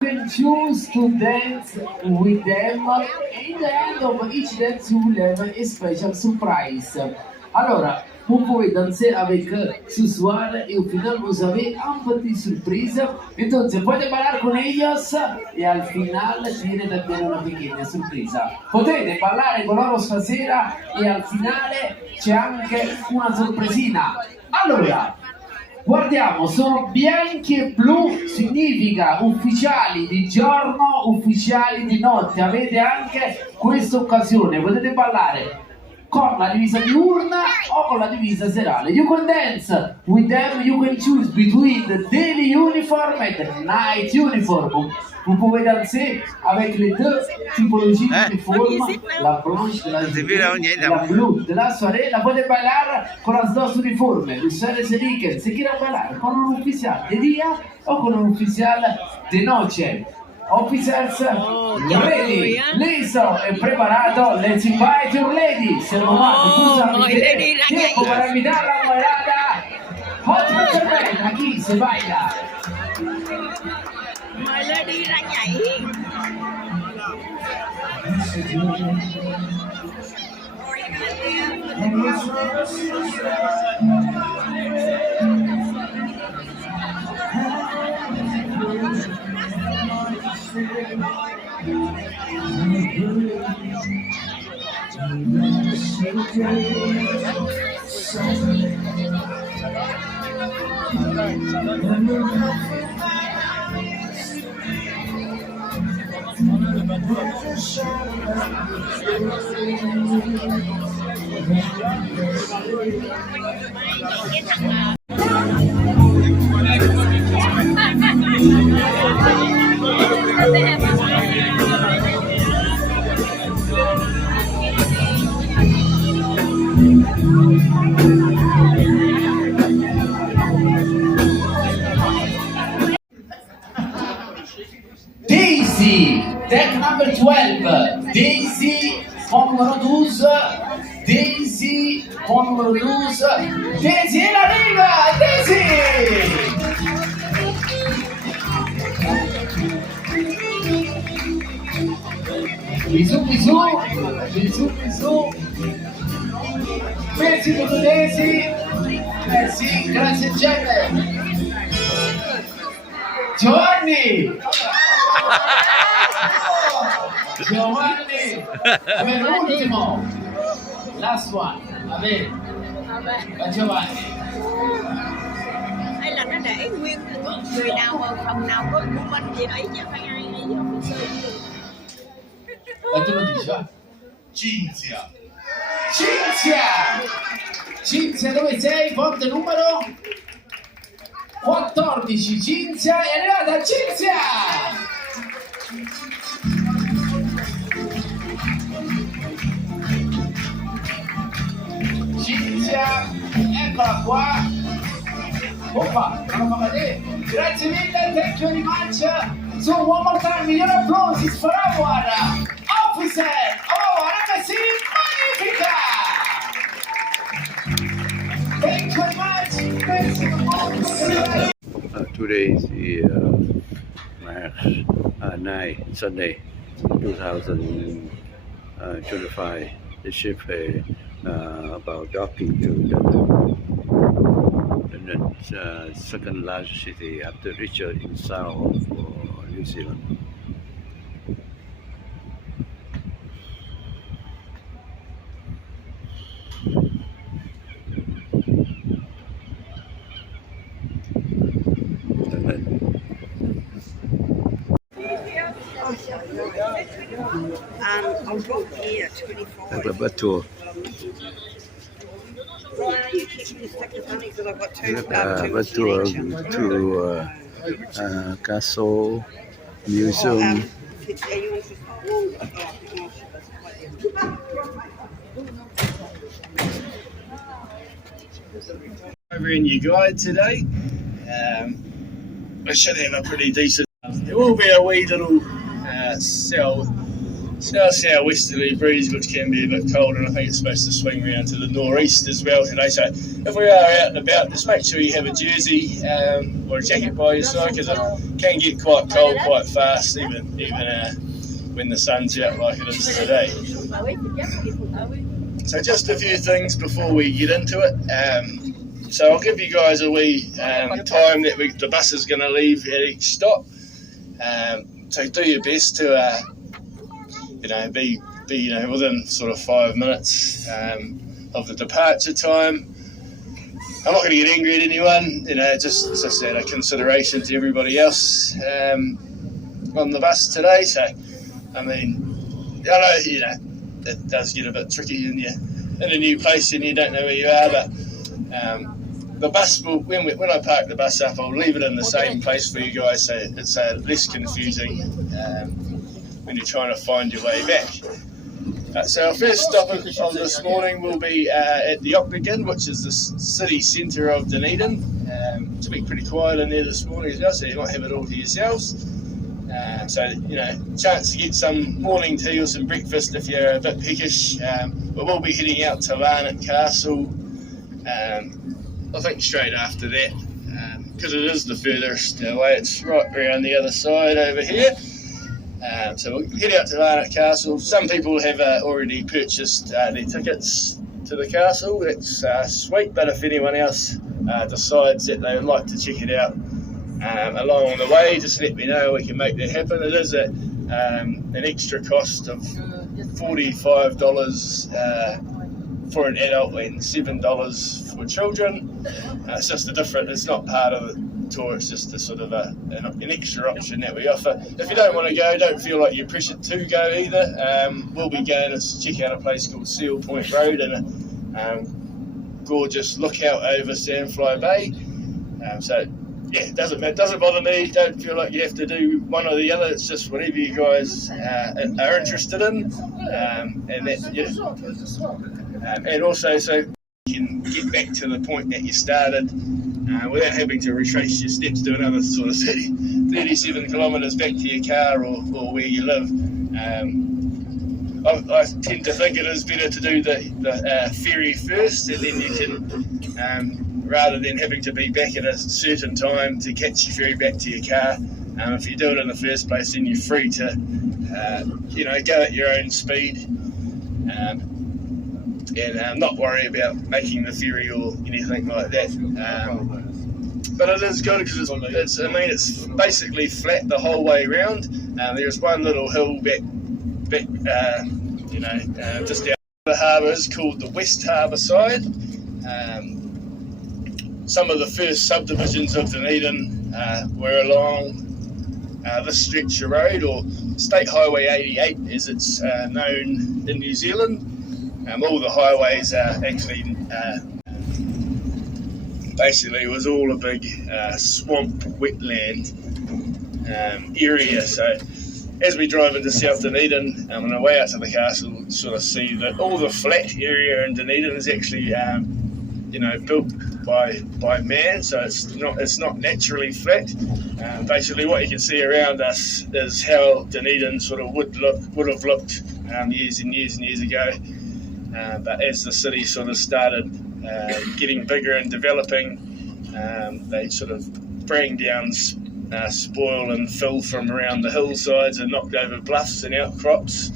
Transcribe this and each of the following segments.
Can choose to dance with them. In the end of each dance you will have a special surprise. Alors, vous pouvez danser avec ce soir et au final vous avez un petit surprise. Entonces puede bailar con ellos y al final tiene también una pequeña sorpresa. Potete ballare con loro stasera e al finale c'è anche una sorpresina. Allora, guardiamo, sono bianchi e blu, significa ufficiali di giorno, ufficiali di notte. Avete anche questa occasione, potete ballare con la divisa diurna o con la divisa serale. You can dance with them, you can choose between the daily uniform and the night uniform. Vous pouvez danser avec les deux typologies d'uniforme, la blanche de la journée, la bleue de la soirée. La puede bailar con las dos uniformes. Ustedes eligen si quieren bailar con un oficial de día o con un oficial de noche. Officers ready, listo e preparato. Let's invite your lady. Se lo tiempo para invitar a la bailada. Hot Peppermint, aquí se baila. Mời Lady ra nhảy. Daisy, deck number 12. Daisy, fond numero 12. Daisy, fond numero 12. Daisy in arriva! Daisy! Bisous, bisous. Bisous, bisous. Merci beaucoup Daisy. Merci, grazie Gianni. Giovanni! Giovanni! A ver, l'ultimo! Last one! A ver! Và Giovanni! Hay là nó để nguyên người nào mà phòng nào có của mình gì đấy chứ phải ai hay gì officer. Ma tu lo dici, va? Cinzia! Cinzia! Cinzia, dove sei? Forte numero 14, Cinzia, è arrivata Cinzia! Cinzia, eccola qua! Oppa, non lo fa vedere! Grazie mille, thank you very much! So one more time, million applausi for our officer! Oh, RMC Magnifica! Today is the March 9, Sunday, 2025. The ship about docking to London, second largest city after Christchurch in south of New Zealand. I'll go here, 25. The tour. You keep me stuck with honey because I've got two tour to Castle Museum. Over in your guide today. We should have a pretty decent. There will be a wee little south-southwesterly breeze, which can be a bit cold, and I think it's supposed to swing around to the northeast as well today. So if we are out and about, just make sure you have a jersey or a jacket by your side, because it can get quite cold quite fast, even when the sun's out like it is today. So just a few things before we get into it. So I'll give you guys a wee time that the bus is going to leave at each stop. So do your best to be within sort of 5 minutes of the departure time. I'm not going to get angry at anyone. Just out of consideration to everybody else on the bus today. So I mean, I know it does get a bit tricky in a new place and you don't know where you are, but the bus will, when I park the bus up, I'll leave it in the same place for you guys, so it's less confusing when you're trying to find your way back. So our first stop on this morning will be at the Octagon, which is the city centre of Dunedin. It's been pretty quiet in there this morning as well, so you might have it all to yourselves. Chance to get some morning tea or some breakfast if you're a bit peckish. But we'll be heading out to Larned Castle, I think straight after that, because it is the furthest away. It's right around the other side over here. So we'll head out to Larned Castle. Some people have already purchased their tickets to the castle. That's sweet, but if anyone else decides that they would like to check it out along the way, just let me know. We can make that happen. It is an extra cost of $45 for an adult and $7 for children. It's just it's not part of the tour, it's just a sort of an extra option that we offer. If you don't want to go, don't feel like you're pressured to go either. We'll be going to check out a place called Seal Point Road and a gorgeous lookout over Sandfly Bay. It doesn't bother me. Don't feel like you have to do one or the other. It's just whatever you guys are interested in, and also so you can get back to the point that you started without having to retrace your steps to another sort of 37 kilometres back to your car or where you live. I tend to think it is better to do the ferry first, and then you can, rather than having to be back at a certain time to catch your ferry back to your car. If you do it in the first place, then you're free to, go at your own speed and not worry about making the ferry or anything like that. But it is good because it's basically flat the whole way around. There's one little hill back, just out the harbour is called the West Harbour side. Some of the first subdivisions of Dunedin were along this stretch of road, or State Highway 88 as it's known in New Zealand. All the highways are actually basically it was all a big swamp wetland area. So as we drive into South Dunedin, on our way out to the castle, sort of see that all the flat area in Dunedin is actually built by man, so it's not naturally flat. Basically what you can see around us is how Dunedin sort of would have looked years and years and years ago. But as the city sort of started getting bigger and developing, They sort of bring down spoil and fill from around the hillsides and knocked over bluffs and outcrops,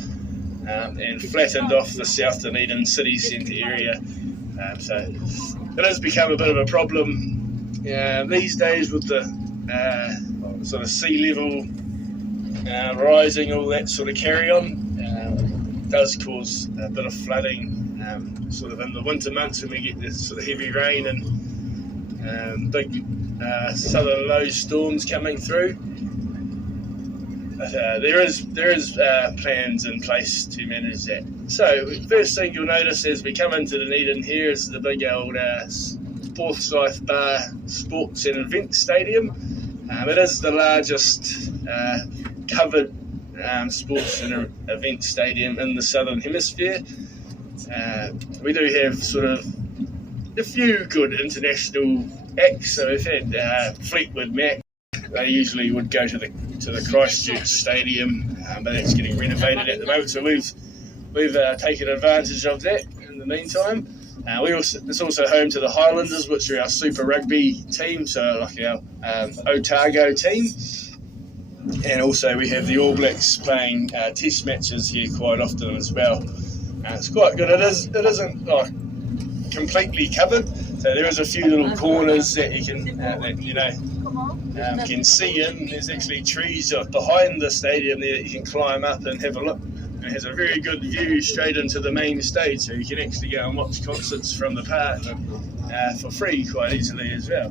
and flattened off the South Dunedin city centre area. So it has become a bit of a problem these days with the sort of sea level rising, all that sort of carry on. It does cause a bit of flooding sort of in the winter months when we get this sort of heavy rain and big southern low storms coming through. But there is plans in place to manage that. So first thing you'll notice as we come into Dunedin here is the big old Forsyth Bar Sports and Event Stadium. It is the largest covered sports and event stadium in the Southern Hemisphere. We do have sort of a few good international acts. So we've had Fleetwood Mac. They usually would go to the Christchurch stadium, but that's getting renovated at the moment. So we've taken advantage of that in the meantime. It's also home to the Highlanders, which are our Super Rugby team, so like our Otago team. And also we have the All Blacks playing test matches here quite often as well. It's quite good. It isn't like completely covered, so there is a few little corners that you can can see in. There's actually trees behind the stadium there that you can climb up and have a look. It has a very good view straight into the main stage, so you can actually go and watch concerts from the park for free quite easily as well.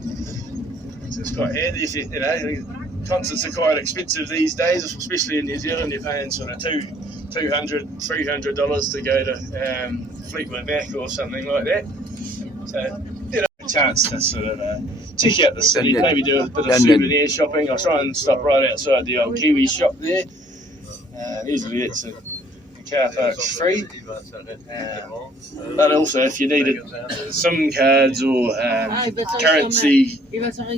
So it's quite handy. If concerts are quite expensive these days, especially in New Zealand. You're paying sort of $200, $300 to go to Fleetwood Mac or something like that. So a chance to sort of check out the city, maybe do a bit of souvenir shopping. I'll try and stop right outside the old Kiwi shop there. Usually it's a car park's free, but also if you needed SIM cards or currency,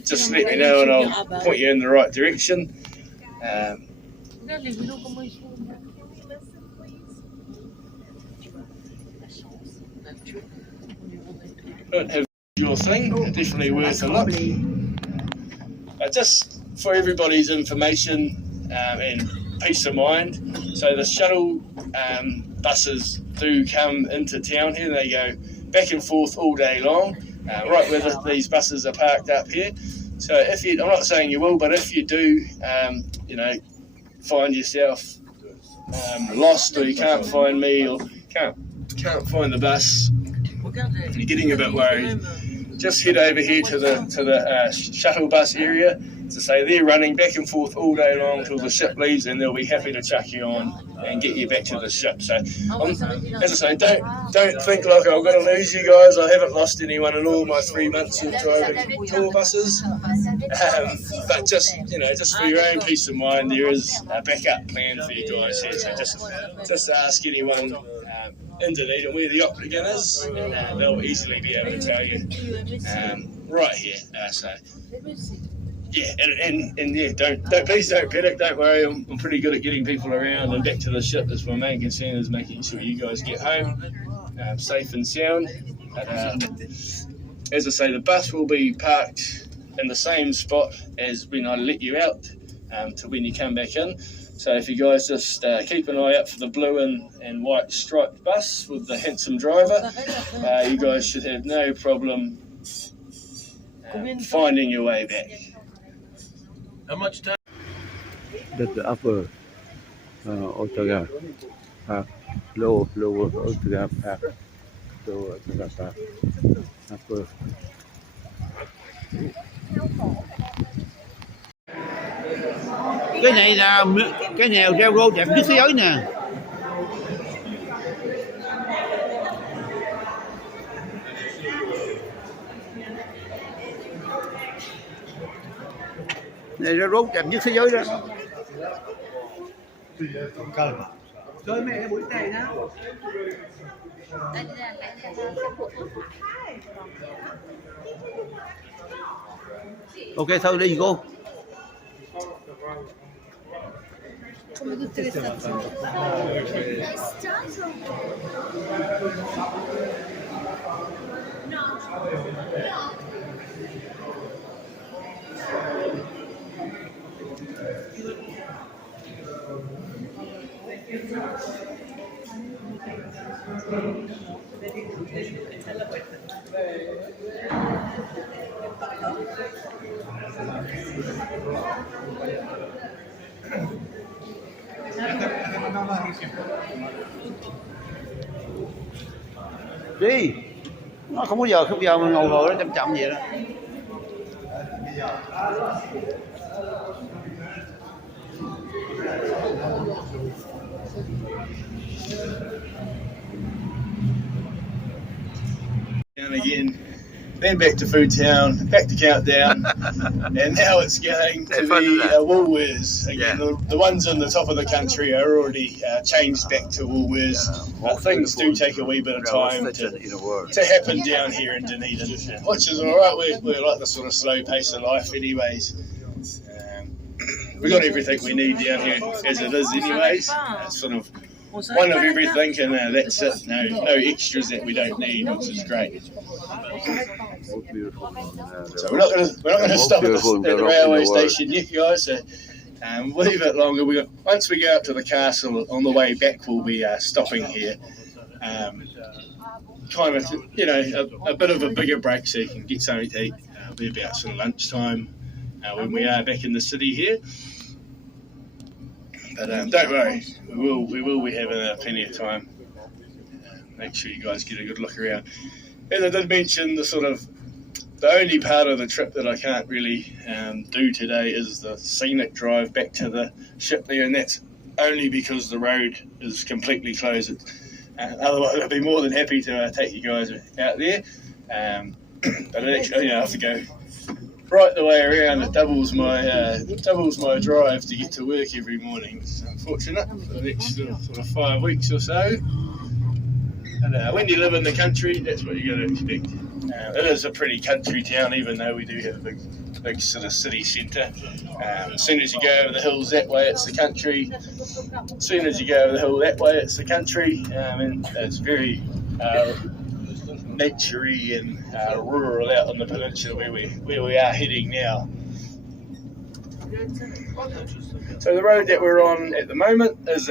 just let me know and I'll point you in the right direction. Don't have your thing, definitely worth a look. Just for everybody's information and peace of mind, so the shuttle buses do come into town here. They go back and forth all day long, right where these buses are parked up here. So if you, I'm not saying you will, but if you do, find yourself lost, or you can't find me, or can't find the bus, you're getting a bit worried, just head over here to the shuttle bus area. To say they're running back and forth all day long till the ship leaves, and they'll be happy to chuck you on and get you back to the ship. So, as I say, don't think like I'm going to lose you guys. I haven't lost anyone in all my 3 months of driving tour buses. But just for your own peace of mind, there is a backup plan for you guys here. So just ask anyone in Dunedin where the Octagon is, and they'll easily be able to tell you right here. Yeah, and yeah, please don't panic, don't worry. I'm pretty good at getting people around and back to the ship. That's my main concern, is making sure you guys get home safe and sound. But, as I say, the bus will be parked in the same spot as when I let you out to when you come back in. So if you guys just keep an eye out for the blue and white striped bus with the handsome driver, you guys should have no problem finding your way back. How much time? That's the upper Otago Park, lower Otago Park, lower Otago Park, upper. Cái này là cái nèo railroad đẹp nhất thế giới nè. Này railroad đẹp nhất thế giới đó. Chơi mẹ buổi này đó. Ok thôi đi cô. Đi, nó không có giờ không giờ mình ngồi ngồi nó chậm chậm vậy đó. And again, then back to Food Town, back to Countdown, and now it's going to be Woolworths. Again, the ones on the top of the country are already changed back to Woolworths. Things do take a wee bit of time to happen down here in Dunedin, which is alright. We're like the sort of slow pace of life anyways. We've got everything we need down here as it is anyways. Sort of one of everything, and that's it. No extras that we don't need, which is great. So we're not going to stop at the railway station yet, guys. So we'll leave it longer. Once we go up to the castle on the way back, we'll be stopping here. Kind of, a bit of a bigger break so you can get something to eat. It'll be about sort of lunchtime when we are back in the city here. But don't worry, we will be having plenty of time. Make sure you guys get a good look around. As I did mention, the only part of the trip that I can't really do today is the scenic drive back to the ship there, and that's only because the road is completely closed. Otherwise, I'd be more than happy to take you guys out there. But actually, I have to go right the way around. It doubles my drive to get to work every morning. It's unfortunate for the next sort of 5 weeks or so. And when you live in the country, that's what you got to expect. It is a pretty country town, even though we do have a big sort of city centre. As soon as you go over the hills that way, it's the country. As soon as you go over the hill that way, it's the country. And it's very naturey and rural out on the peninsula where we are heading now. So the road that we're on at the moment is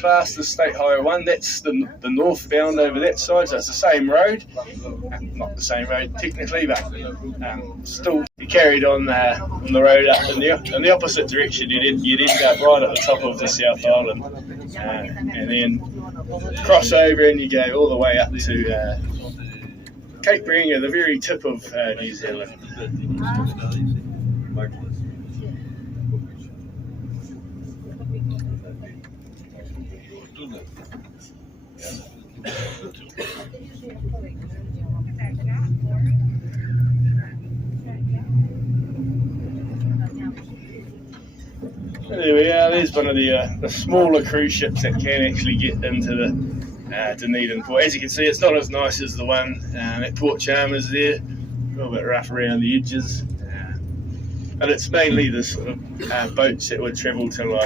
classed as State Highway 1. That's the northbound over that side, so it's the same road. Not the same road technically, but still you carried on the road up in the opposite direction. You'd end up right at the top of the South Island, and then cross over and you go all the way up to Cape Reinga, the very tip of New Zealand. There we are. There's one of the smaller cruise ships that can actually get into the Dunedin port. As you can see, it's not as nice as the one at Port Chalmers there. A little bit rough around the edges. But it's mainly the sort of boats that would travel to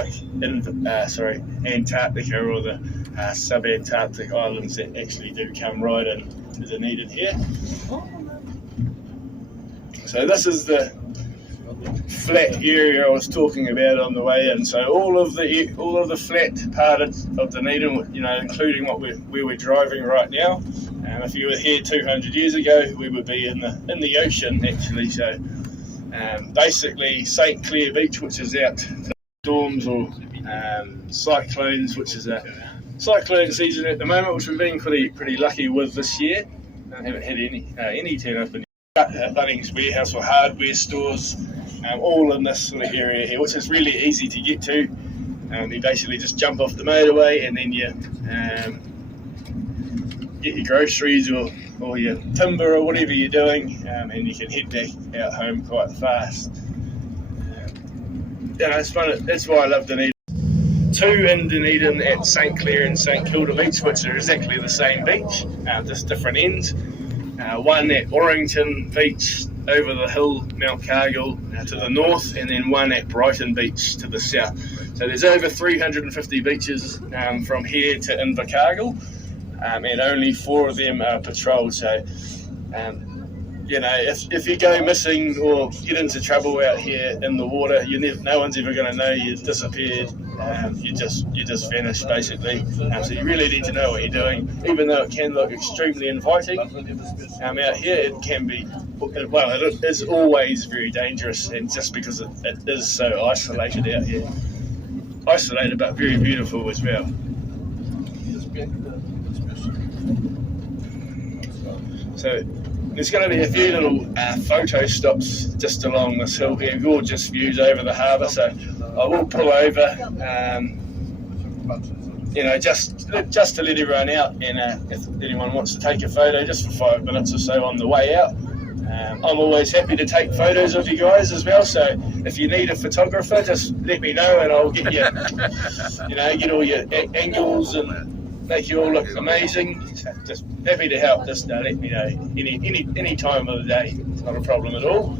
Antarctica or the sub-Antarctic islands that actually do come right in to Dunedin here. So this is the flat area I was talking about on the way in. So all of the flat part of Dunedin, including where we're driving right now. And if you were here 200 years ago, we would be in the ocean actually. So basically St Clair Beach, which is out to storms or cyclones, which is a cyclone season at the moment, which we've been pretty lucky with this year. I haven't had any turn up in Bunnings Warehouse or hardware stores, all in this sort of area here, which is really easy to get to. You basically just jump off the motorway and then you get your groceries or your timber or whatever you're doing, and you can head back out home quite fast. It's fun. That's why I love Dunedin. Two in Dunedin at St Clair and St Kilda Beach, which are exactly the same beach, just different ends. One at Orrington Beach over the hill, Mount Cargill, to the north, and then one at Brighton Beach to the south. So there's over 350 beaches from here to Invercargill, and only 4 of them are patrolled. So you know, if you go missing or get into trouble out here in the water, no one's ever going to know you've disappeared. You just vanish basically. So you really need to know what you're doing, even though it can look extremely inviting. Out here it can be, well, it is always very dangerous, and just because it is so isolated out here. Isolated but very beautiful as well. So there's going to be a few little photo stops just along this hill here. Gorgeous views over the harbour, so I will pull over, you know, just to let everyone out, and if anyone wants to take a photo just for 5 minutes or so on the way out. I'm always happy to take photos of you guys as well, so if you need a photographer, just let me know and I'll get you, you know, get all your angles and make you all look amazing. Just happy to help. Just let me know any time of the day. It's not a problem at all.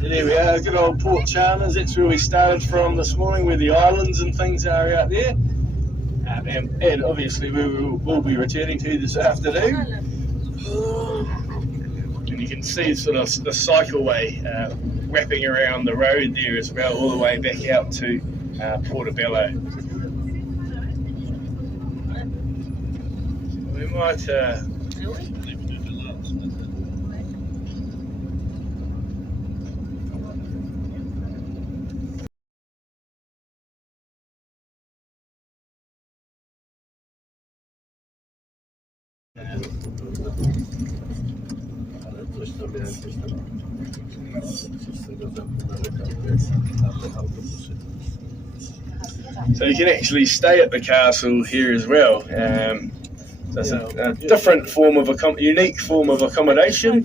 So there we are, good old Port Chalmers. That's where we started from this morning, where the islands and things are out there. And obviously we will be returning to this afternoon. And you can see sort of the cycleway wrapping around the road there as well, all the way back out to Portobello. We might so you can actually stay at the castle here as well. So it's a different form of unique form of accommodation.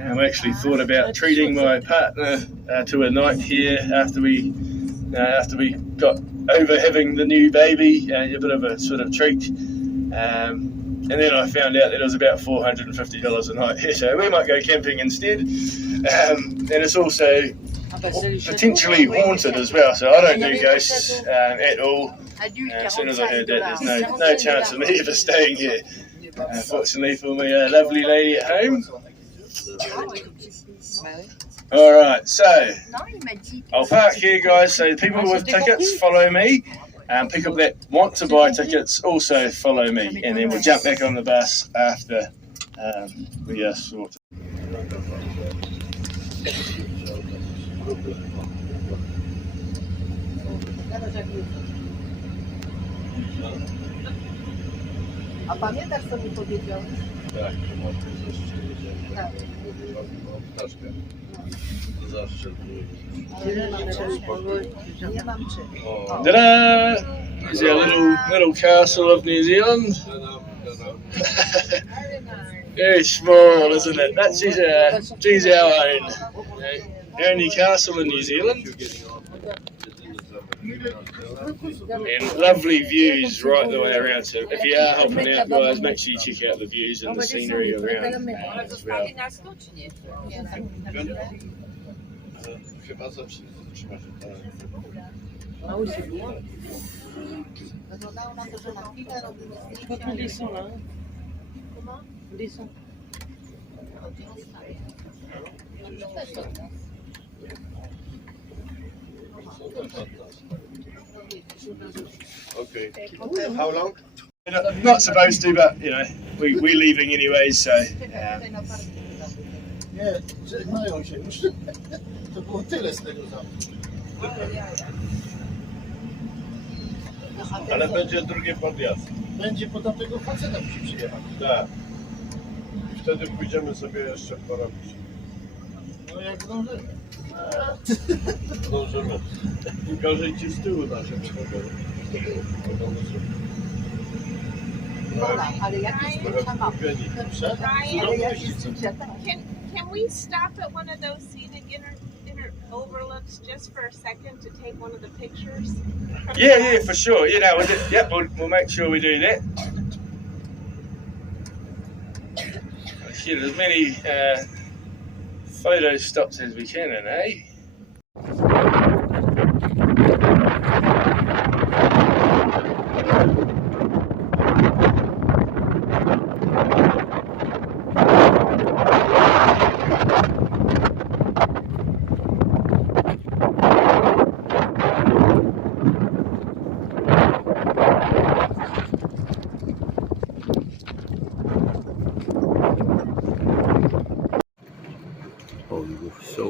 I actually thought about treating my partner to a night here after we got over having the new baby, a bit of a sort of treat. And then I found out that it was about $450 a night here, so we might go camping instead. And it's also potentially haunted as well, so I don't do ghosts at all. As soon as I heard that, there's no chance of me ever staying here. Fortunately for my lovely lady at home. Alright, so I'll park here, guys, so people with tickets follow me. People that want to buy tickets also follow me, and then we'll jump back on the bus after we are sorted. A pamiętasz, co mi powiedziałeś? Tak, to mam tak. Ptaszkę. To zawsze nie mam czym. Ta-da! There's our little castle of New Zealand. Very small, isn't it? She's our own. Only castle in New Zealand. And lovely views right the way around, so if you are helping out, guys, make sure you check out the views and the scenery around as well. Chyba zawsze trzyma się tak. Wyglądało na to, że na chwilę robimy Okay. How long? Not supposed to, but you know, we're leaving anyway, so. Nie, żegnają się już. To było tyle z tego zamku. Ale będzie drugi podjazd. Będzie po tamtego faceta musi przyjechać. Tak. I wtedy pójdziemy sobie jeszcze porobić. No jak zdążymy. Zdążymy. Gorzej ci z tyłu da się przychodzą. ale jakiś trzeba. Can we stop at one of those scenic inner overlooks just for a second to take one of the pictures? Yeah, for sure. You know, we'll make sure we do that. Get as many photo stops as we can, eh?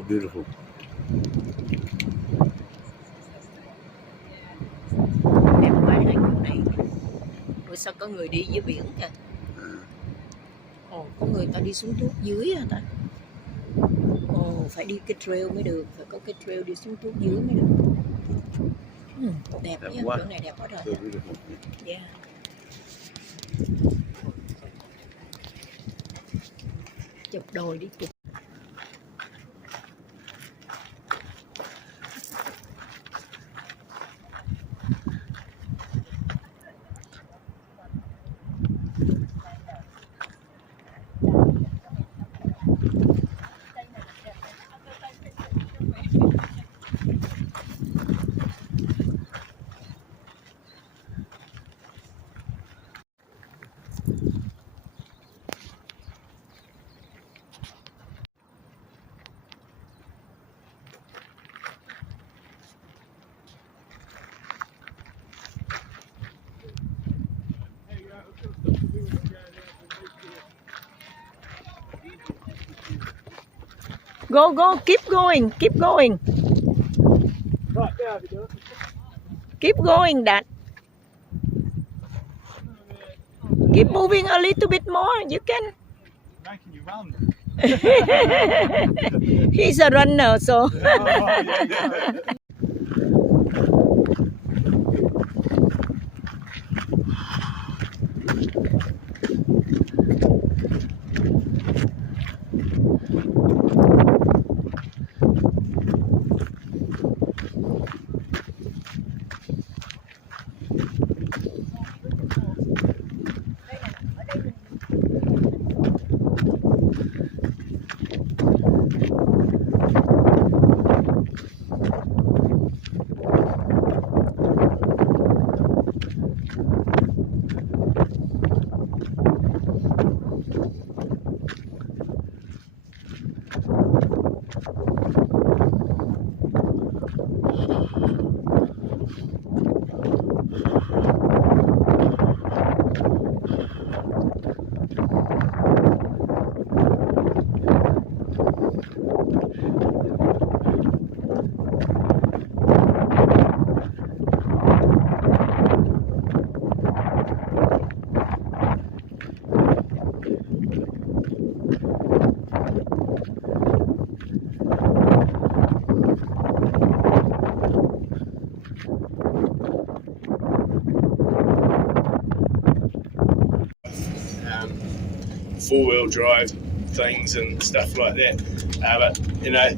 beautiful. Đẹp quá hai chỗ này. Ủa sao có người đi dưới biển kìa? Ồ, có người ta đi xuống tuốt dưới hả ta? Ồ, phải đi cái trail mới được, phải có cái trail đi xuống tuốt dưới mới được. Đẹp Đẹp nha, quá. chỗ này đẹp quá rồi. So beautiful. Yeah. Chụp đồi đi chụp. Go, keep going, keep going. Keep going, Dad. Keep moving a little bit more. You can. Making you run. He's a runner, so. Four-wheel drive things and stuff like that. But you know,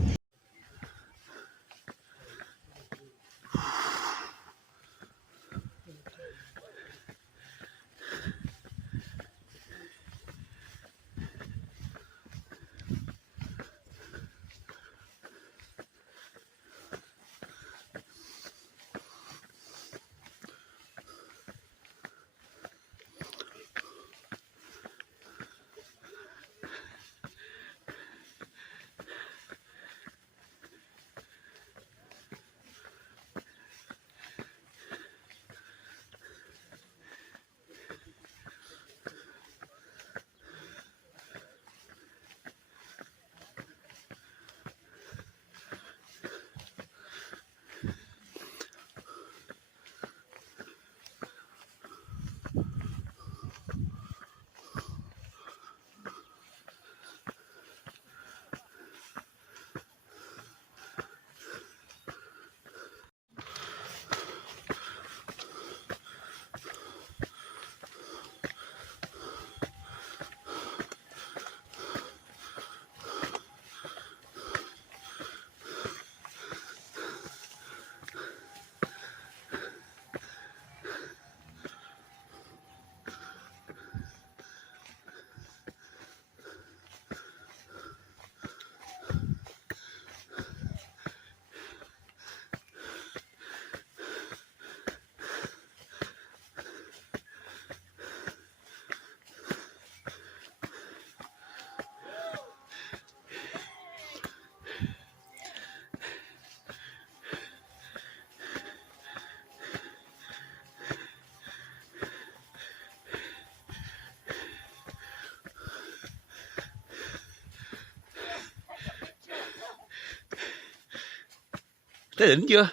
Tới đỉnh chưa?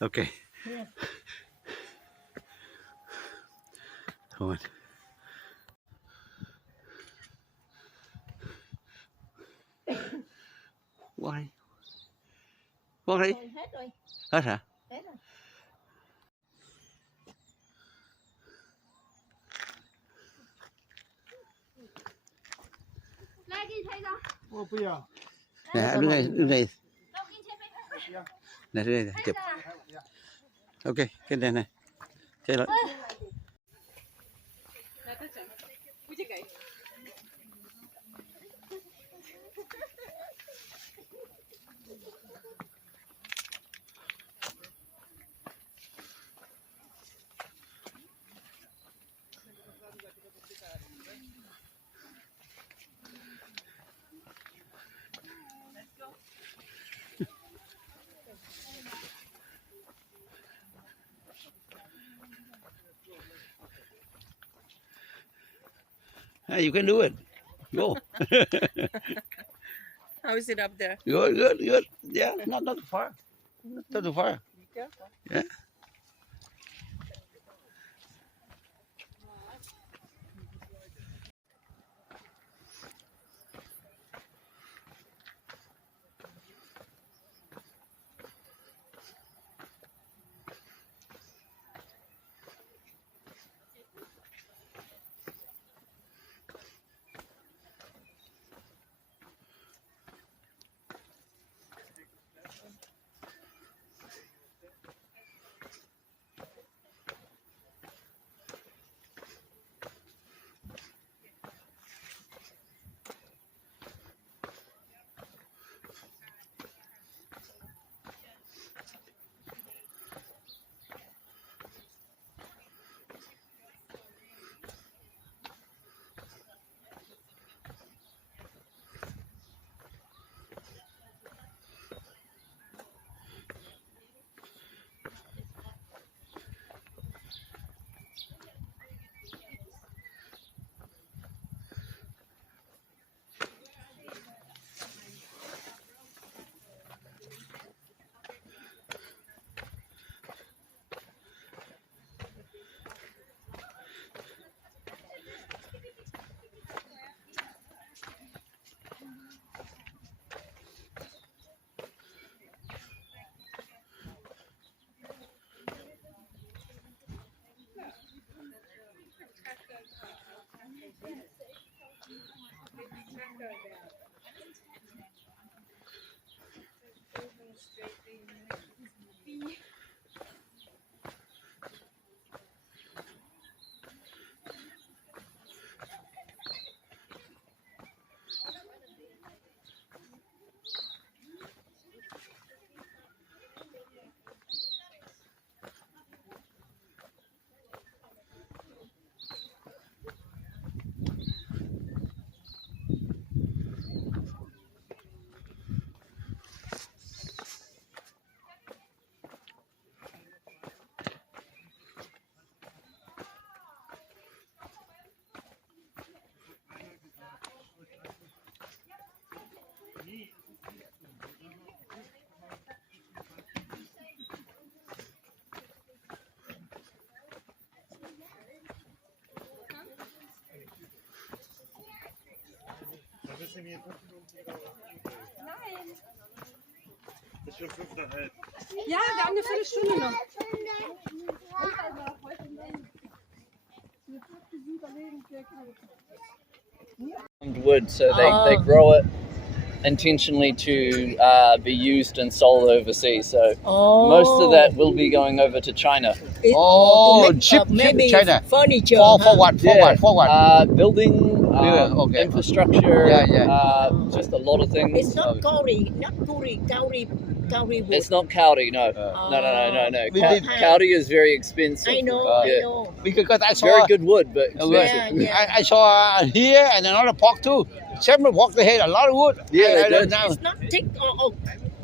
Okay. Yeah. Come on. Qua đi. Qua đi. Hết rồi. Hết hả? Hết rồi. Nè, đứng đây, đứng đây. Nè, đứng đây, chụp. Ok, cái này này. Cái đó. Hey, you can do it. Go. How is it up there? Good, good, good. Yeah, not too far. Not too far. Be careful. Yeah. Nein. Ja, wir haben eine Viertelstunde noch. Wood, so they grow it intentionally to be used and sold overseas. So most of that will be going over to China. Ship maybe China. Furniture. For what? For what? Building, okay. infrastructure, Yeah. just a lot of things. It's not kauri wood. It's not kauri, no. No. We did- Kauri is very expensive. I know, Yeah. I know. Because I It's saw very good wood, but expensive. Yeah. I saw here and another park too. Several parks they had a lot of wood. Yeah, they I look did. now. It's not thick or oak.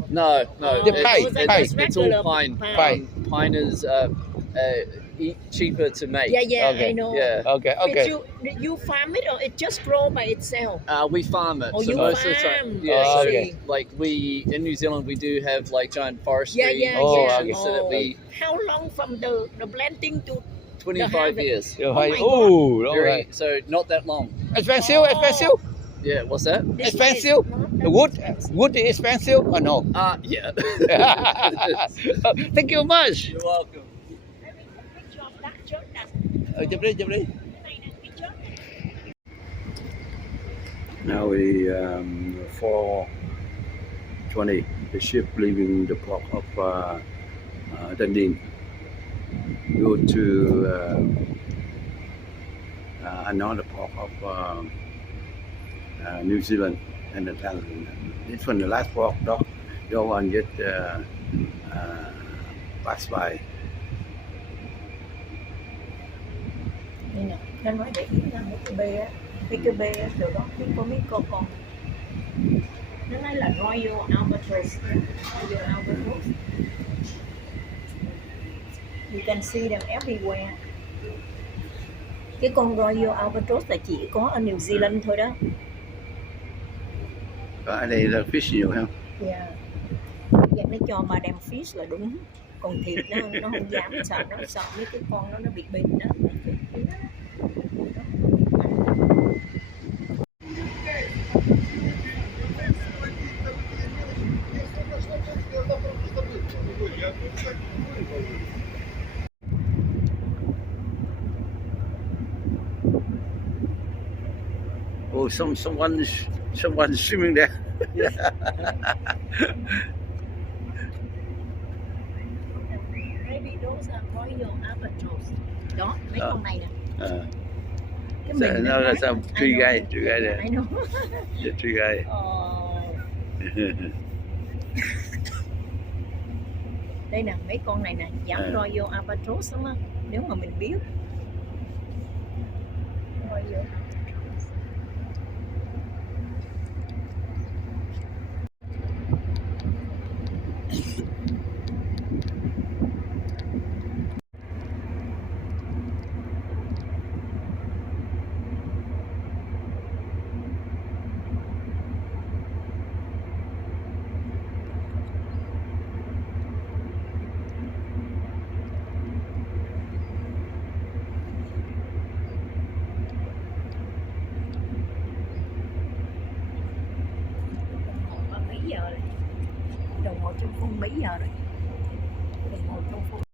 No. The It's, pine, it's, pine. it's all pine. Pine. Pine is cheaper to make. Yeah, Okay. I know. Yeah. Okay, okay. You farm it or it just grow by itself? We farm it. Oh, so you most of the time, farm. yeah. Oh, so okay. like in New Zealand, we do have like giant forestry. Yeah. Oh, yeah. okay. So that we How long from the planting to 25 harvest. years. Rồi, my oh, đúng Very, rồi. so not that long. Expensive, expensive. Yeah. What's that? This Expensive. one is not that Wood, expensive. wood is expensive or no? Yeah. Thank you much. You're welcome. Picture of that church, that- Chụp đi, chụp đi. cái này nè, picture. Now 4:20, the ship leaving the port of Dunedin go to another port of New Zealand and this one the last port. The one just passed by. Đây nè, nó nói để ý ra mấy cái bê á, từ đó thấy có mấy con. Nó nói là Royal Albatross. Royal Albatross. You can see them everywhere. Cái con Royal Albatross là chỉ có ở New Zealand thôi đó. Ở đây là fish nhiều không? Yeah. Vậy nó cho Madam Fish là đúng. Còn thịt nó không dám, sợ mấy cái con nó bị bệnh đó. Oh, someone's swimming there. Maybe those are Royal Albatross. Đó, mấy con này nè. Cái Nó mình là sao tree guy there. I know. The tree guy. Đây nè, mấy con này nè, giống Royal Albatross lắm á, nếu mà mình biết. Royal. Mấy giờ rồi? Đồng hồ trong phút mấy giờ rồi? Đồng hồ trong phút